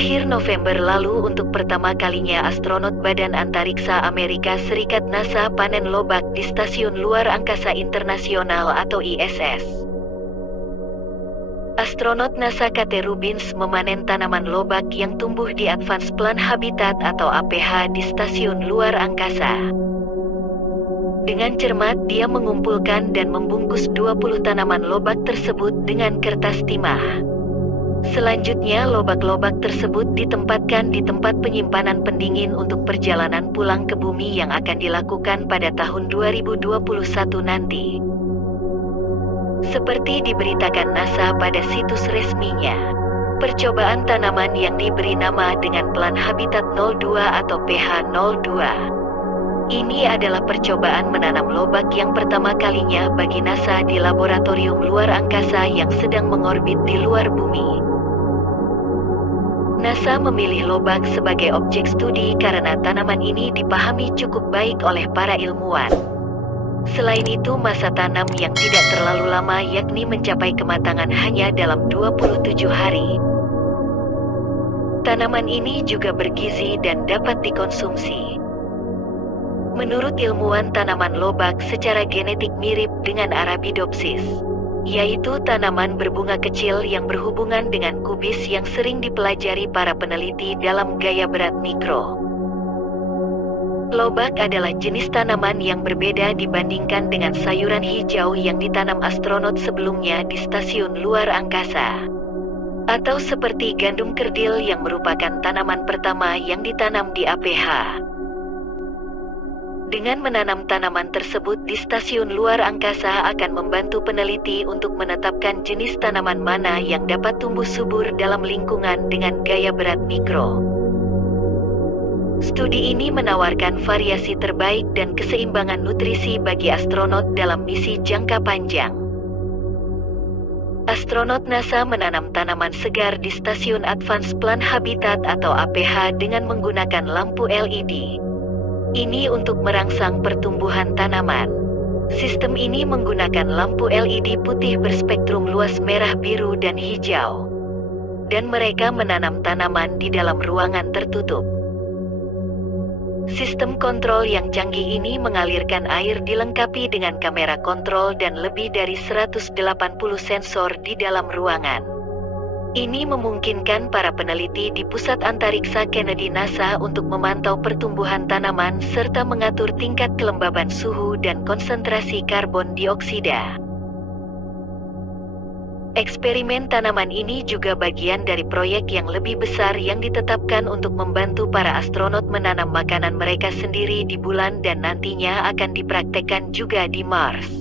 Akhir November lalu untuk pertama kalinya astronot Badan Antariksa Amerika Serikat NASA panen lobak di Stasiun Luar Angkasa Internasional atau ISS. Astronot NASA Kate Rubins memanen tanaman lobak yang tumbuh di Advanced Plant Habitat atau APH di Stasiun Luar Angkasa. Dengan cermat dia mengumpulkan dan membungkus 20 tanaman lobak tersebut dengan kertas timah. Selanjutnya lobak-lobak tersebut ditempatkan di tempat penyimpanan pendingin untuk perjalanan pulang ke bumi yang akan dilakukan pada tahun 2021 nanti. Seperti diberitakan NASA pada situs resminya, percobaan tanaman yang diberi nama dengan Plant Habitat 02 atau PH02. Ini adalah percobaan menanam lobak yang pertama kalinya bagi NASA di laboratorium luar angkasa yang sedang mengorbit di luar bumi. NASA memilih lobak sebagai objek studi karena tanaman ini dipahami cukup baik oleh para ilmuwan. Selain itu masa tanam yang tidak terlalu lama yakni mencapai kematangan hanya dalam 27 hari. Tanaman ini juga bergizi dan dapat dikonsumsi. Menurut ilmuwan, tanaman lobak secara genetik mirip dengan Arabidopsis, yaitu tanaman berbunga kecil yang berhubungan dengan kubis yang sering dipelajari para peneliti dalam gaya berat mikro. Lobak adalah jenis tanaman yang berbeda dibandingkan dengan sayuran hijau yang ditanam astronot sebelumnya di Stasiun Luar Angkasa, atau seperti gandum kerdil yang merupakan tanaman pertama yang ditanam di APH. Dengan menanam tanaman tersebut di Stasiun Luar Angkasa akan membantu peneliti untuk menetapkan jenis tanaman mana yang dapat tumbuh subur dalam lingkungan dengan gaya berat mikro. Studi ini menawarkan variasi terbaik dan keseimbangan nutrisi bagi astronot dalam misi jangka panjang. Astronot NASA menanam tanaman segar di Stasiun Advanced Plant Habitat atau APH dengan menggunakan lampu LED. Ini untuk merangsang pertumbuhan tanaman. Sistem ini menggunakan lampu LED putih berspektrum luas merah, biru, dan hijau. Dan mereka menanam tanaman di dalam ruangan tertutup. Sistem kontrol yang canggih ini mengalirkan air dilengkapi dengan kamera kontrol dan lebih dari 180 sensor di dalam ruangan. Ini memungkinkan para peneliti di Pusat Antariksa Kennedy NASA untuk memantau pertumbuhan tanaman serta mengatur tingkat kelembaban suhu dan konsentrasi karbon dioksida. Eksperimen tanaman ini juga bagian dari proyek yang lebih besar yang ditetapkan untuk membantu para astronot menanam makanan mereka sendiri di bulan dan nantinya akan dipraktekkan juga di Mars.